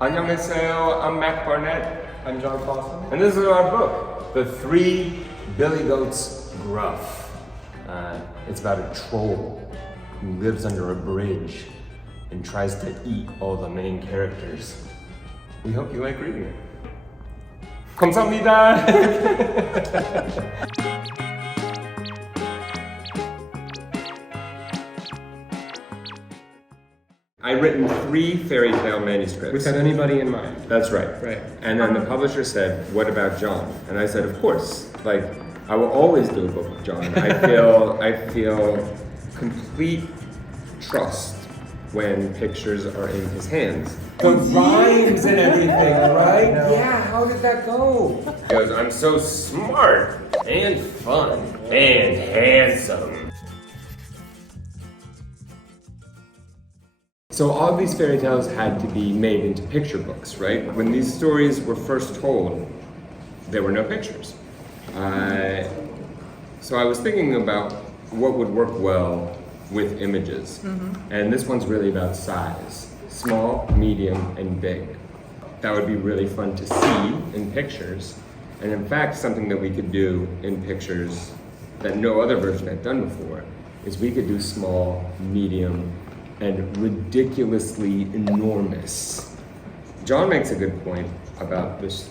안녕하세요, I'm Mac Barnett. I'm John Clausen. And this is our book, The Three Billy Goats Gruff. It's about a troll who lives under a bridge and tries to eat all the main characters. We hope you like reading it. 감사합니다. I've written 3 fairy tale manuscripts. Without anybody in mind. That's right. Right. And then the publisher said, "What about John?" And I said, "Of course. Like, I will always do a book with John. I feel complete trust when pictures are in his hands." The rhymes and everything, right? Yeah. How did that go? He goes, "I'm so smart and fun and handsome." So all these fairy tales had to be made into picture books, right? When these stories were first told, there were no pictures. So I was thinking about what would work well with images. And this one's really about size. Small, medium, and big. That would be really fun to see in pictures. And in fact, something that we could do in pictures that no other version had done before is we could do small, medium, and ridiculously enormous. John makes a good point about this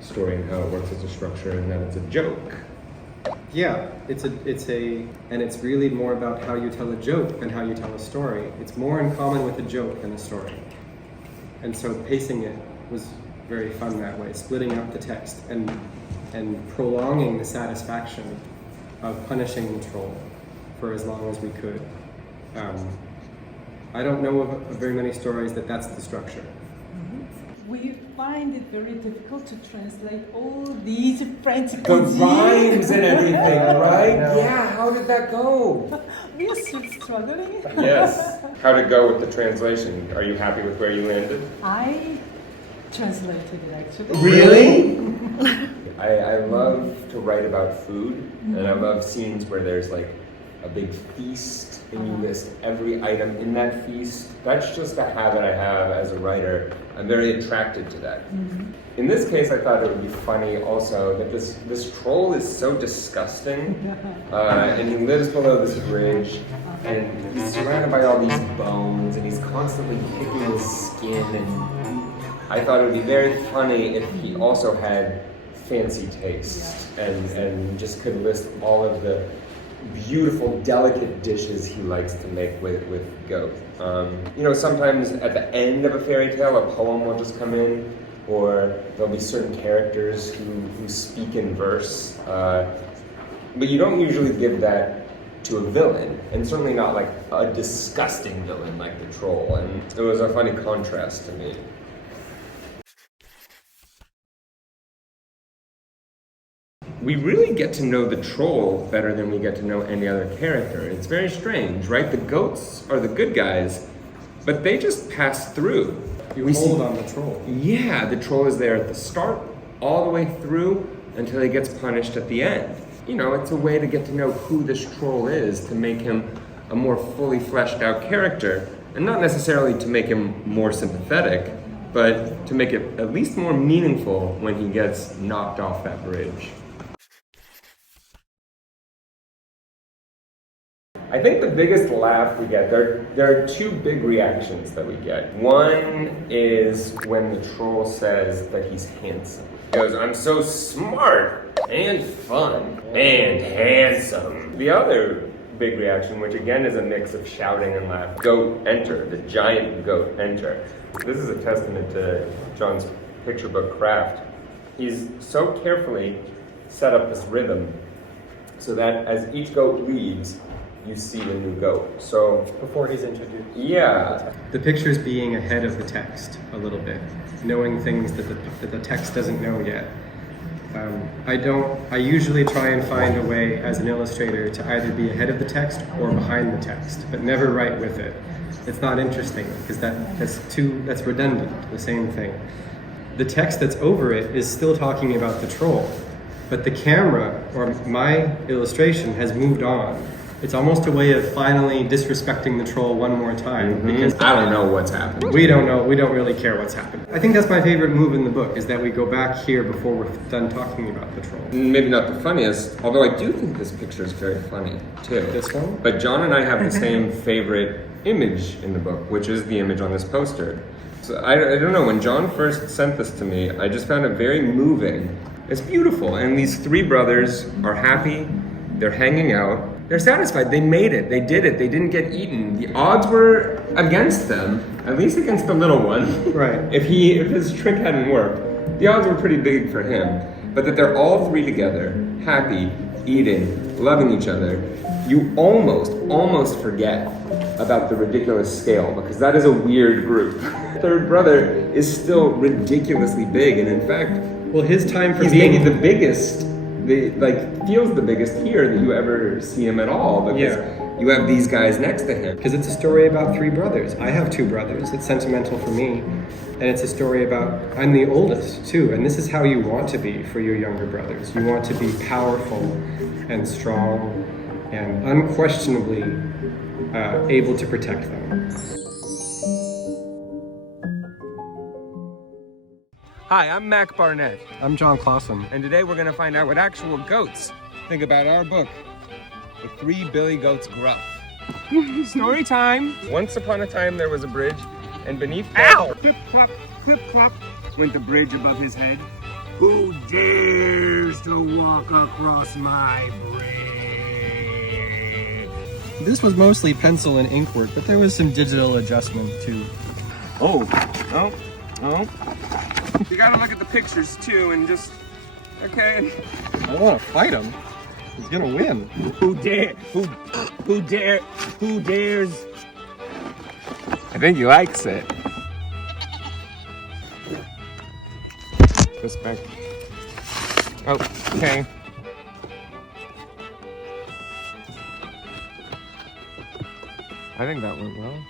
story and how it works as a structure and that it's a joke. Yeah, and it's really more about how you tell a joke than how you tell a story. It's more in common with a joke than a story. And so pacing it was very fun that way, splitting up the text and prolonging the satisfaction of punishing the troll for as long as we could. I don't know of very many stories that's the structure. We find it very difficult to translate all these French The rhymes and everything, right? Yeah, how did that go? We are still struggling. Yes. How did it go with the translation? Are you happy with where you landed? I translated it actually. Really? I love to write about food, and I love scenes where there's like a big feast and you list every item in that feast. That's just a habit I have as a writer. I'm very attracted to that. In this case, I thought it would be funny also that this troll is so disgusting, and he lives below this bridge, and he's surrounded by all these bones, and he's constantly picking his skin, and I thought it would be very funny if he also had fancy taste and just could list all of the beautiful, delicate dishes he likes to make with goat. Sometimes at the end of a fairy tale, a poem will just come in, or there'll be certain characters who speak in verse. But you don't usually give that to a villain, and certainly not like a disgusting villain like the troll. And it was a funny contrast to me. We really get to know the troll better than we get to know any other character. It's very strange, right? The goats are the good guys, but they just pass through. We hold on the troll. Yeah, the troll is there at the start, all the way through, until he gets punished at the end. It's a way to get to know who this troll is, to make him a more fully fleshed out character, and not necessarily to make him more sympathetic, but to make it at least more meaningful when he gets knocked off that bridge. I think the biggest laugh we get, there are 2 big reactions that we get. One is when the troll says that he's handsome. He goes, "I'm so smart and fun and handsome." The other big reaction, which again is a mix of shouting and laughing, goat enter, the giant goat enter. This is a testament to John's picture book craft. He's so carefully set up this rhythm so that as each goat leaves, you see the new goat. So Before he's introduced. yeah, The pictures being ahead of the text a little bit, knowing things that the text doesn't know yet. I usually try and find a way as an illustrator to either be ahead of the text or behind the text, but never right with it. It's not interesting because that's redundant, the same thing. The text that's over it is still talking about the troll, But the camera, or my illustration, has moved on. It's almost a way of finally disrespecting the troll one more time. Because I don't know what's happened. we don't know, we don't really care what's happened. I think that's my favorite move in the book, is that we go back here before we're done talking about the troll. Maybe not the funniest, although I do think this picture is very funny too. This one? But John and I have the same favorite image in the book, which is the image on this poster. So I don't know, when John first sent this to me, I just found it very moving. It's beautiful, and these three brothers are happy, they're hanging out, they're satisfied, they made it, they did it, they didn't get eaten. The odds were against them, at least against the little one. Right. If his trick hadn't worked, the odds were pretty big for him. But that they're all three together, happy, eating, loving each other, you almost forget about the ridiculous scale, because that is a weird group. Third brother is still ridiculously big, and in fact, Well, his time for he's being maybe the biggest, feels the biggest here that you ever see him at all, because you have these guys next to him. Because it's a story about three brothers. I have two brothers. It's sentimental for me. And it's a story about, I'm the oldest too, and this is how you want to be for your younger brothers. You want to be powerful and strong and unquestionably able to protect them. Hi, I'm Mac Barnett, I'm John Clausen. and today we're gonna find out what actual goats think about our book, The Three Billy Goats Gruff. Story time! Once upon a time there was a bridge, and beneath that, clip clop, went the bridge above his head. Who dares to walk across my bridge? This was mostly pencil and ink work, but there was some digital adjustment too. Oh. You gotta look at the pictures too, and just, okay. I don't want to fight him. He's gonna win. Who dares? I think he likes it. Respect. Oh, okay. I think that went well.